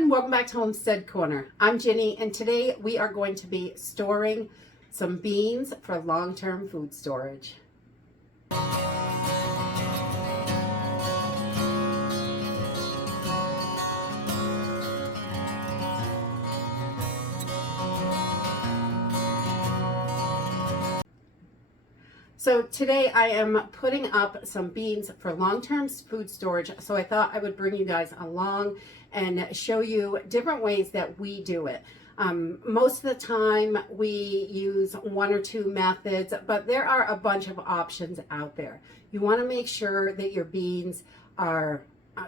everyone, welcome back to Homestead Corner. I'm Ginny, and today we are going to be storing some beans for long-term food storage. So today I am putting up some beans for long-term food storage. So I thought I would bring you guys along and show you different ways that we do it. Most of the time we use one or two methods, but there are a bunch of options out there. You want to make sure that your beans are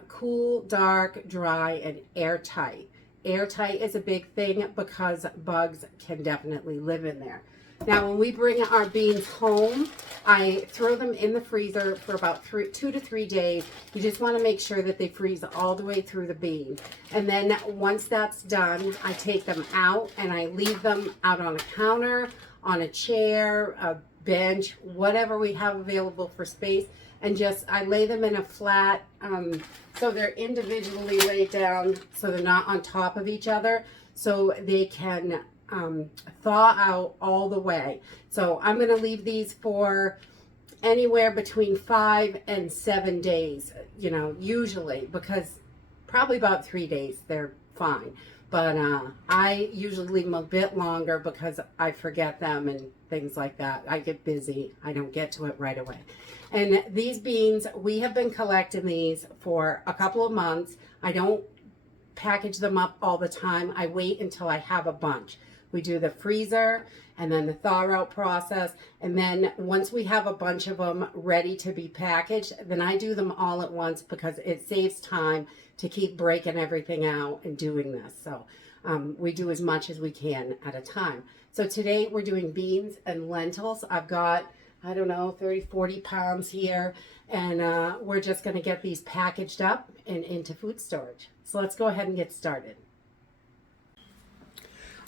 cool, dark, dry, and airtight. Airtight is a big thing because bugs can definitely live in there. Now, when we bring our beans home, I throw them in the freezer for about 2 to 3 days. You just want to make sure that they freeze all the way through the bean. And then once that's done, I take them out and I leave them out on a counter, on a chair, a bench, whatever we have available for space. And I lay them in a flat, so they're individually laid down so they're not on top of each other, so they can thaw out all the way. So I'm going to leave these for anywhere between 5 and 7 days, usually, because probably about 3 days they're fine. But I usually leave them a bit longer because I forget them and things like that. I get busy. I don't get to it right away. And these beans, we have been collecting these for a couple of months. I don't package them up all the time. I wait until I have a bunch. We do the freezer and then the thaw out process. And then once we have a bunch of them ready to be packaged, then I do them all at once because it saves time to keep breaking everything out and doing this. So we do as much as we can at a time. So today we're doing beans and lentils. I've got, 30, 40 pounds here. And we're just going to get these packaged up and into food storage. So let's go ahead and get started.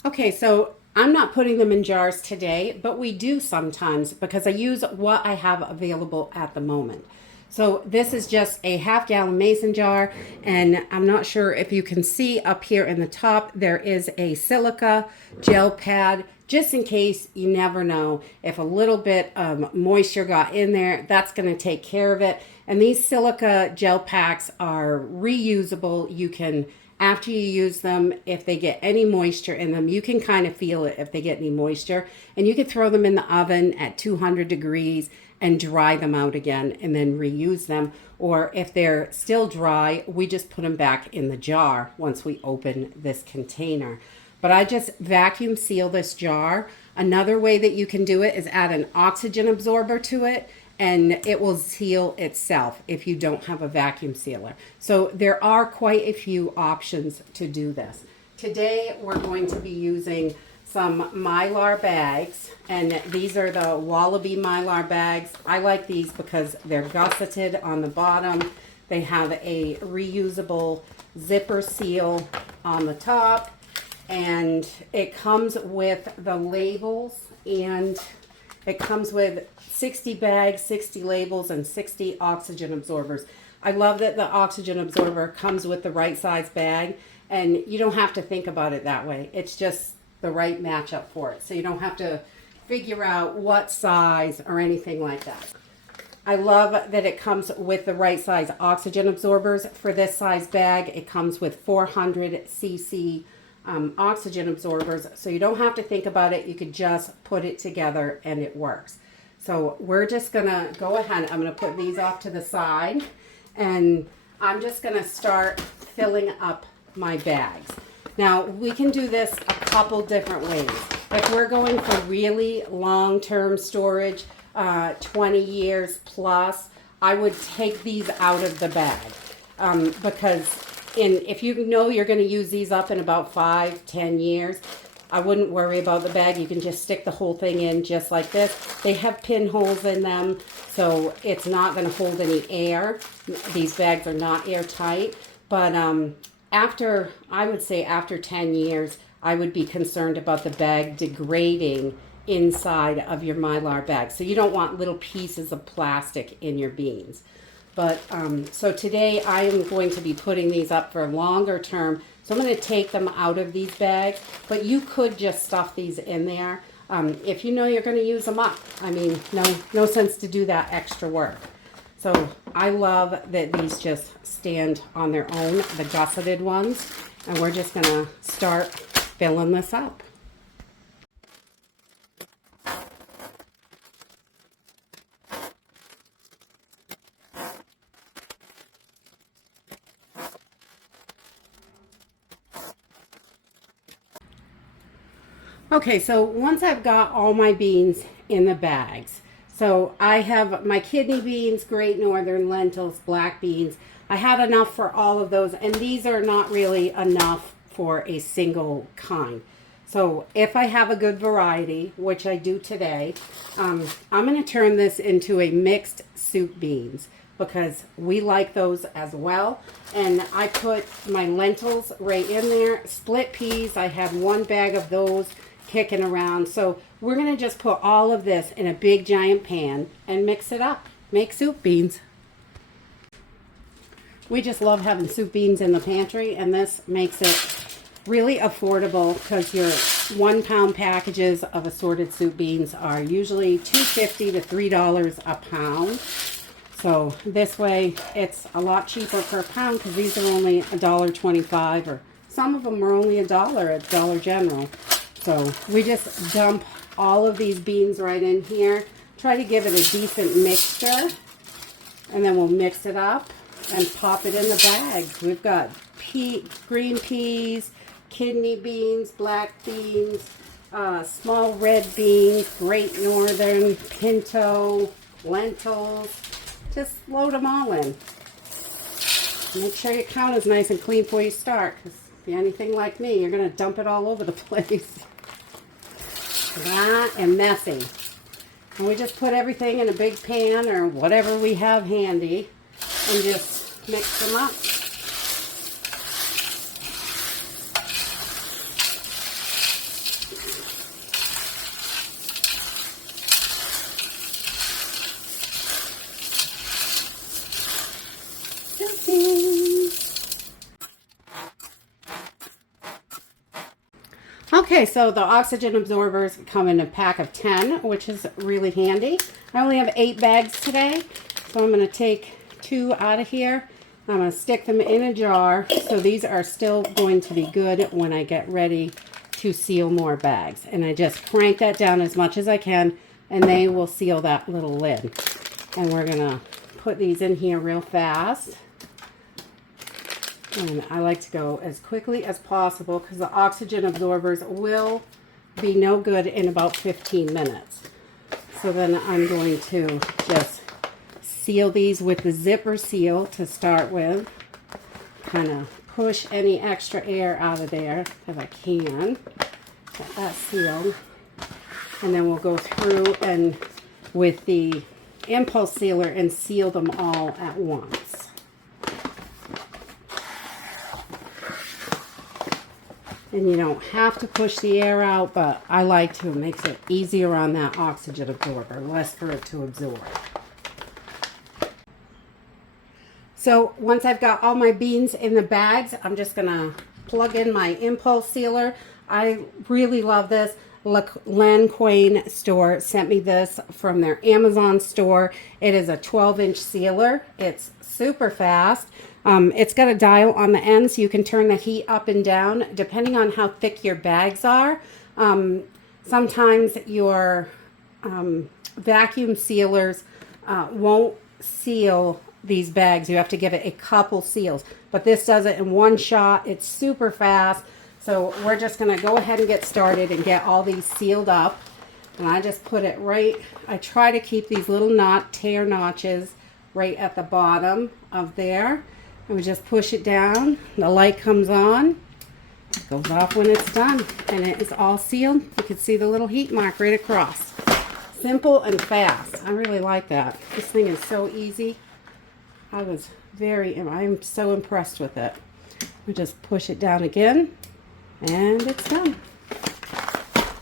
Okay, so I'm not putting them in jars today, but we do sometimes because I use what I have available at the moment. So this is just a half-gallon mason jar, and I'm not sure if you can see up here in the top, there is a silica gel pad, just in case. You never know if a little bit of moisture got in there, that's going to take care of it. And these silica gel packs are reusable. You can, after you use them, if they get any moisture in them, you can kind of feel it if they get any moisture. And you can throw them in the oven at 200 degrees and dry them out again and then reuse them. Or if they're still dry, we just put them back in the jar once we open this container. But I just vacuum seal this jar. Another way that you can do it is add an oxygen absorber to it, and it will seal itself if you don't have a vacuum sealer. So there are quite a few options to do this. Today we're going to be using some Mylar bags, and these are the Wallaby Mylar bags. I like these because they're gusseted on the bottom. They have a reusable zipper seal on the top, and it comes with the labels, and it comes with 60 bags, 60 labels, and 60 oxygen absorbers. I love that the oxygen absorber comes with the right size bag, and you don't have to think about it that way. It's just the right matchup for it. So you don't have to figure out what size or anything like that. I love that it comes with the right size oxygen absorbers. For this size bag, it comes with 400 cc oxygen absorbers. So you don't have to think about it. You could just put it together and it works. So we're just gonna go ahead. I'm gonna put these off to the side, and I'm just gonna start filling up my bags. Now we can do this a couple different ways. If we're going for really long-term storage, 20 years plus, I would take these out of the bag because if you know you're going to use these up in about 5-10 years, I wouldn't worry about the bag. You can just stick the whole thing in just like this. They have pinholes in them, so it's not going to hold any air. These bags are not airtight, but I would say after 10 years, I would be concerned about the bag degrading inside of your Mylar bag. So you don't want little pieces of plastic in your beans. But so today I am going to be putting these up for longer term. So I'm going to take them out of these bags, but you could just stuff these in there if you know you're going to use them up. I mean, no sense to do that extra work. So I love that these just stand on their own, the gusseted ones, and we're just going to start filling this up. Okay, so once I've got all my beans in the bags, so I have my kidney beans, great northern lentils, black beans. I had enough for all of those, and these are not really enough for a single kind. So if I have a good variety, which I do today, I'm going to turn this into a mixed soup beans because we like those as well. And I put my lentils right in there. Split peas, I had one bag of those kicking around. So we're going to just put all of this in a big giant pan and mix it up. Make soup beans. We just love having soup beans in the pantry, and this makes it really affordable because your 1 pound packages of assorted soup beans are usually $2.50 to $3 a pound. So this way it's a lot cheaper per pound because these are only $1.25, or some of them are only $1 at Dollar General. So we just dump all of these beans right in here. Try to give it a decent mixture, and then we'll mix it up and pop it in the bag. We've got green peas, kidney beans, black beans, small red beans, great northern, pinto, lentils. Just load them all in. Make sure your counter's nice and clean before you start, because if you're anything like me, you're going to dump it all over the place. That and messy. And we just put everything in a big pan or whatever we have handy and just mix them up. Okay, so the oxygen absorbers come in a pack of 10, which is really handy. I only have 8 bags today, so I'm going to take 2 out of here. I'm going to stick them in a jar, so these are still going to be good when I get ready to seal more bags. And I just crank that down as much as I can, and they will seal that little lid. And we're going to put these in here real fast. And I like to go as quickly as possible because the oxygen absorbers will be no good in about 15 minutes. So then I'm going to just seal these with the zipper seal to start with. Kind of push any extra air out of there if I can. Get that sealed. And then we'll go through and with the impulse sealer and seal them all at once. And you don't have to push the air out, but I like to. It makes it easier on that oxygen absorber, less for it to absorb. So once I've got all my beans in the bags, I'm just going to plug in my impulse sealer. I really love this. Len Quain store sent me this from their Amazon store. It is a 12-inch sealer. It's super fast. It's got a dial on the end so you can turn the heat up and down depending on how thick your bags are. Sometimes your vacuum sealers won't seal these bags. You have to give it a couple seals, but this does it in one shot. It's super fast. So we're just going to go ahead and get started and get all these sealed up. And I just put it right, I try to keep these little tear notches right at the bottom of there. And we just push it down. The light comes on. It goes off when it's done. And it is all sealed. You can see the little heat mark right across. Simple and fast. I really like that. This thing is so easy. I'm so impressed with it. We just push it down again. And it's done.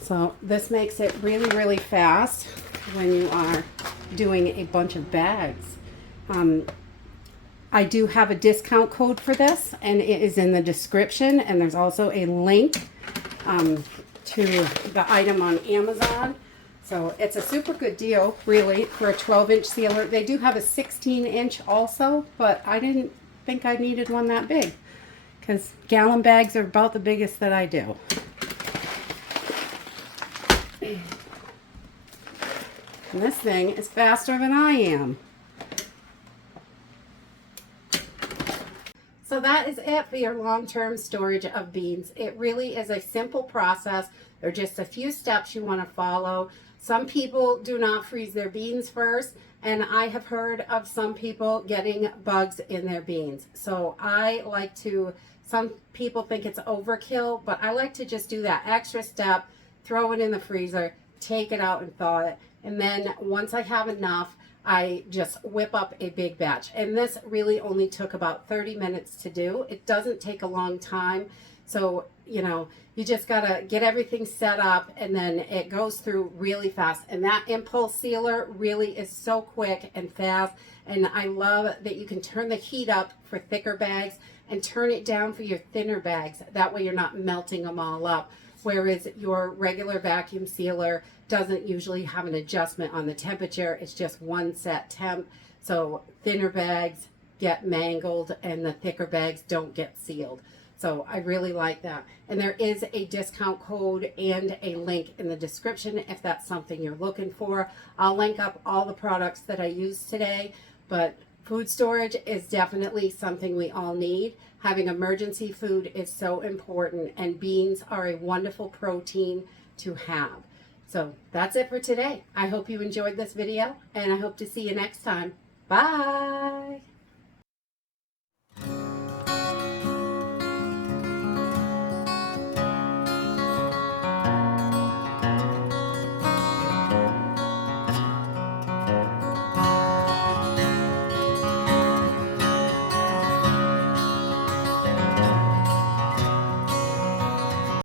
So this makes it really, really fast when you are doing a bunch of bags. I do have a discount code for this, and it is in the description, and there's also a link to the item on Amazon. So it's a super good deal, really, for a 12-inch sealer. They do have a 16-inch also, but I didn't think I needed one that big because gallon bags are about the biggest that I do. And this thing is faster than I am. So that is it for your long-term storage of beans. It really is a simple process. There are just a few steps you want to follow. Some people do not freeze their beans first, and I have heard of some people getting bugs in their beans. So I like to, some people think it's overkill, but I like to just do that extra step, throw it in the freezer, take it out and thaw it. And then once I have enough, I just whip up a big batch. And this really only took about 30 minutes to do. It doesn't take a long time. So, you know, you just gotta get everything set up, and then it goes through really fast. And that impulse sealer really is so quick and fast. And I love that you can turn the heat up for thicker bags and turn it down for your thinner bags. That way you're not melting them all up. Whereas your regular vacuum sealer doesn't usually have an adjustment on the temperature. It's just one set temp. So thinner bags get mangled and the thicker bags don't get sealed. So I really like that. And there is a discount code and a link in the description if that's something you're looking for. I'll link up all the products that I used today, but food storage is definitely something we all need. Having emergency food is so important, and beans are a wonderful protein to have. So that's it for today. I hope you enjoyed this video, and I hope to see you next time. Bye.